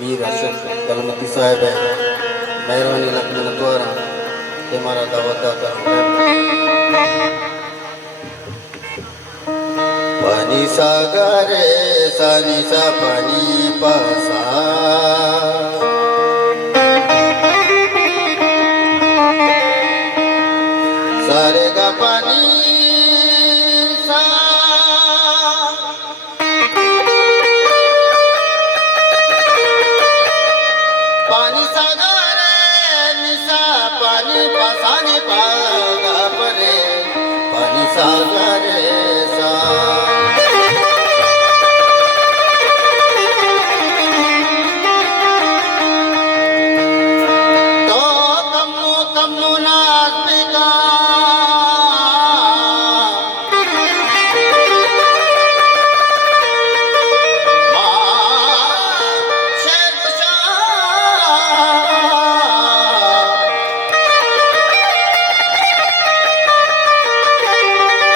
मीर हसन कलमती साहब है मेहरबानी लखनऊ द्वारा हमारा दावत दाता पानी सागरे सानी सा पानी पासा सारे का पानी सा पानी सागरे निसा पानी पासाने पागा परे पानी सागरे सा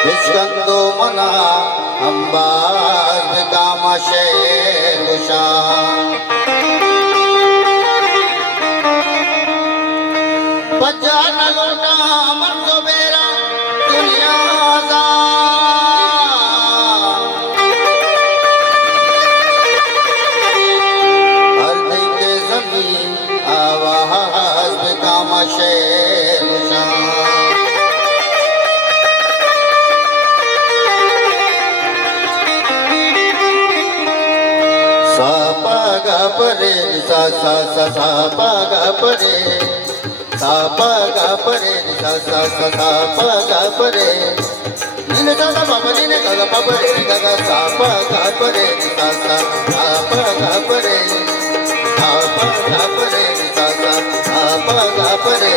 Iskando mana ambas bekama sher gusha Pajana lota man sobera dunia za Ardi ke zameen awaz bekama sher gusha सा पा गा परे सा सा सा सा पा गा परे सा पा गा परे सा सा सा सा पा गा परे नीने सा सा पा नीने गा गा पा परे गा गा सा पा गा परे सा सा सा पा गा परे सा पा गा परे सा सा सा पा गा परे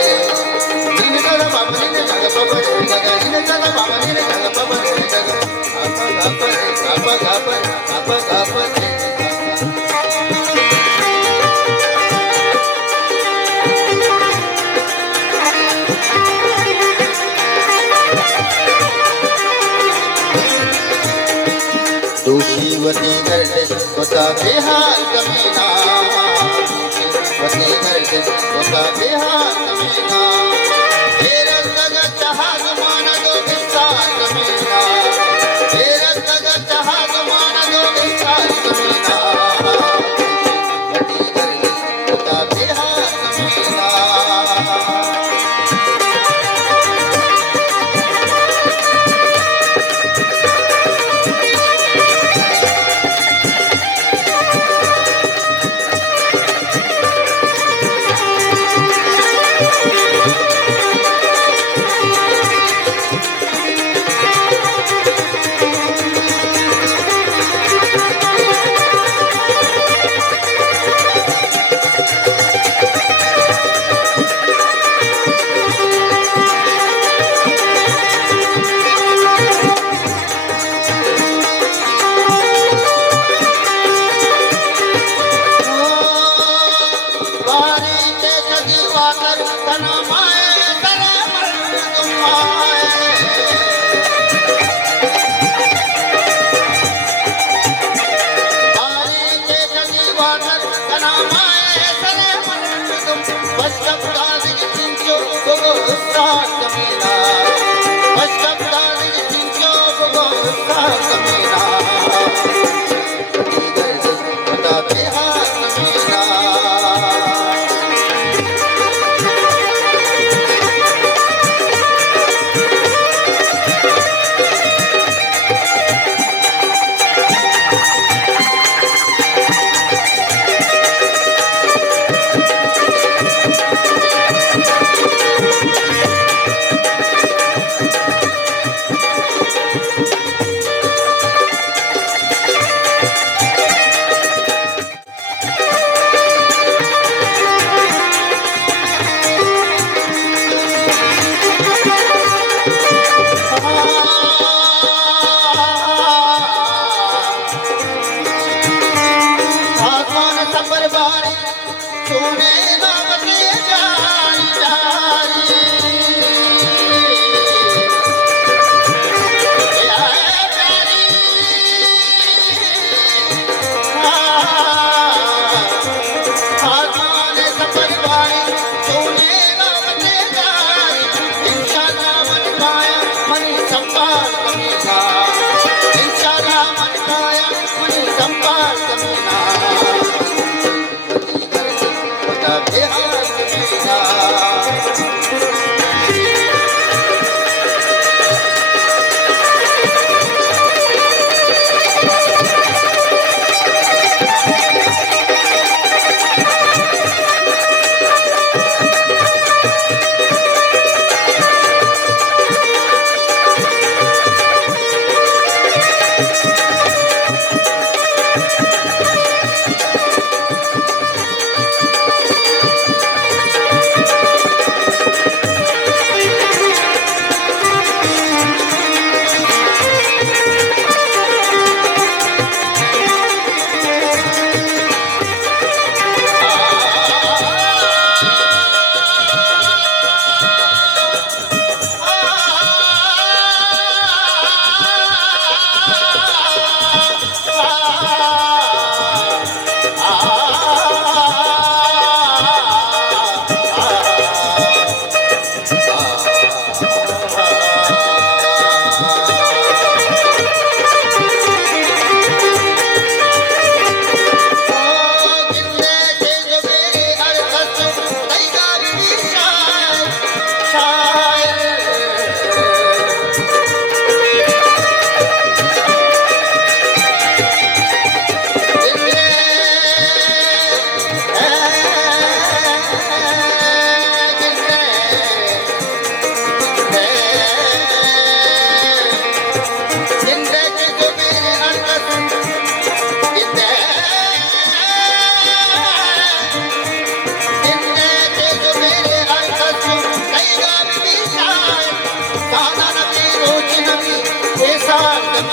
नीने सा सा पा नीने गा गा पा परे गा गा नीने सा सा पा नीने गा गा पा परे गा गा सा पा गा परे सा पा गा परे सा पा गा परे दोषीवती गर्दे होता बेहाल कमीना दोषीवती गर्दे होता बेहाल कमीना तेरा सगा जहाज माना दो विशाल कमीना तेरा सगा जहाज माना दो विशाल कमीना दोषीवती गर्दे होता बेहाल कमीना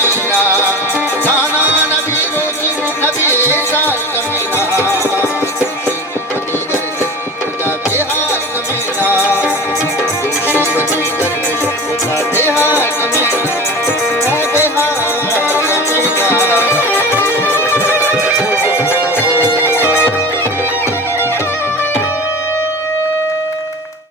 मीरा